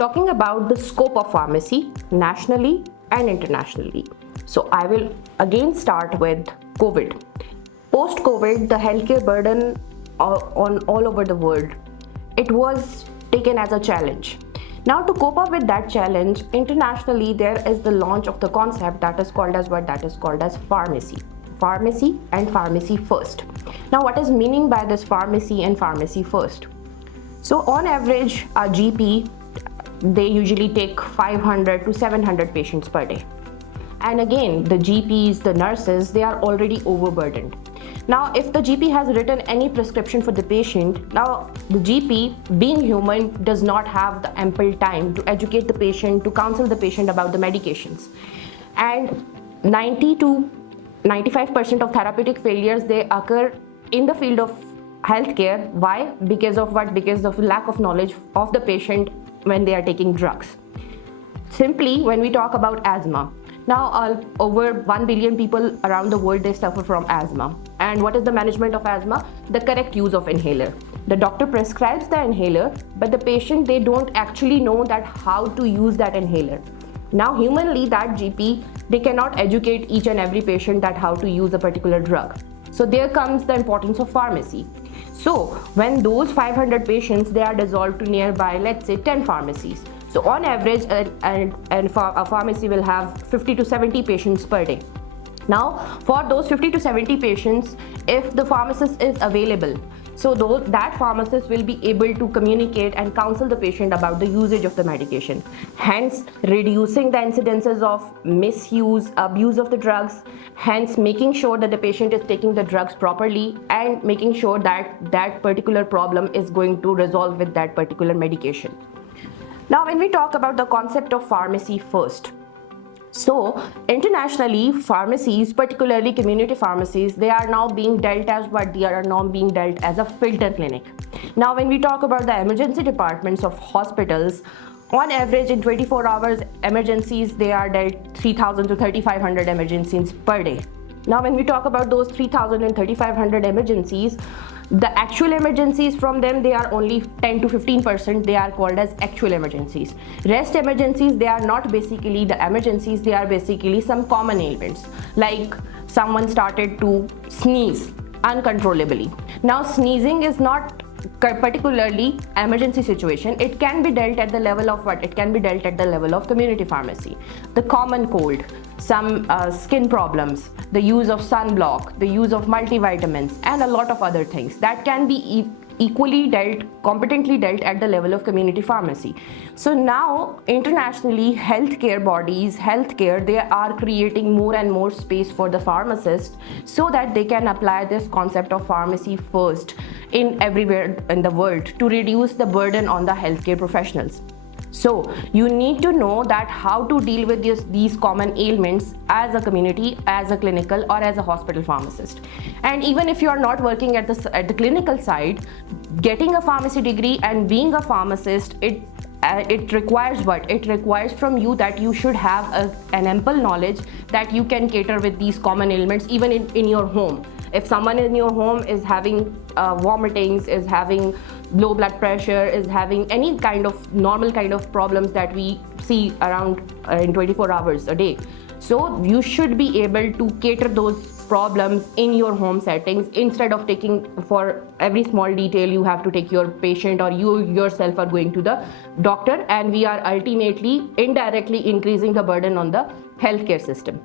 talking about the scope of pharmacy nationally and internationally. So I will again start with COVID. Post-COVID, the healthcare burden on all over the world, it was taken as a challenge. Now to cope up with that challenge, internationally there is the launch of the concept that is called as pharmacy. Pharmacy and pharmacy first. Now what is meaning by this pharmacy and pharmacy first? So on average, a GP, they usually take 500 to 700 patients per day. And again, the GPs, the nurses, they are already overburdened. Now, if the GP has written any prescription for the patient, now the GP, being human, does not have the ample time to educate the patient, to counsel the patient about the medications. And 90 to 95% of therapeutic failures, they occur in the field of healthcare. Why? Because of what? Because of lack of knowledge of the patient when they are taking drugs. Simply, when we talk about asthma, now over 1 billion people around the world, they suffer from asthma. And what is the management of asthma? The correct use of inhaler. The doctor prescribes the inhaler, but the patient, they don't actually know that how to use that inhaler. Now humanly, that GP, they cannot educate each and every patient that how to use a particular drug. So there comes the importance of pharmacy. So when those 500 patients, they are dissolved to nearby, let's say 10 pharmacies. So on average, a pharmacy will have 50 to 70 patients per day. Now for those 50 to 70 patients, if the pharmacist is available, so that pharmacist will be able to communicate and counsel the patient about the usage of the medication, hence reducing the incidences of misuse, abuse of the drugs, hence making sure that the patient is taking the drugs properly and making sure that that particular problem is going to resolve with that particular medication. Now when we talk about the concept of pharmacy first, so internationally, pharmacies, particularly community pharmacies, they are now being dealt as what? They are now being dealt as a filter clinic. Now when we talk about the emergency departments of hospitals, on average in 24 hours emergencies, they are dealt 3,000 to 3,500 emergencies per day. Now when we talk about those 3,000 and 3,500 emergencies, the actual emergencies from them, they are only 10 to 15%, they are called as actual emergencies. Rest emergencies, they are not basically the emergencies, they are basically some common ailments. Like someone started to sneeze uncontrollably. Now sneezing is not particularly emergency situation. It can be dealt at the level of what? It can be dealt at the level of community pharmacy. The common cold, some skin problems, the use of sunblock, the use of multivitamins, and a lot of other things that can be equally dealt, competently dealt at the level of community pharmacy. So now internationally, healthcare bodies, they are creating more and more space for the pharmacist so that they can apply this concept of pharmacy first in everywhere in the world to reduce the burden on the healthcare professionals. So you need to know that how to deal with these common ailments as a community, as a clinical, or as a hospital pharmacist. And even if you are not working at the clinical side, getting a pharmacy degree and being a pharmacist, it requires what? It requires from you that you should have an ample knowledge that you can cater with these common ailments even in your home. If someone in your home is having vomitings, is having low blood pressure, is having any kind of normal kind of problems that we see around in 24 hours a day, so you should be able to cater those problems in your home settings instead of taking for every small detail you have to take your patient or you yourself are going to the doctor, and we are ultimately indirectly increasing the burden on the healthcare system.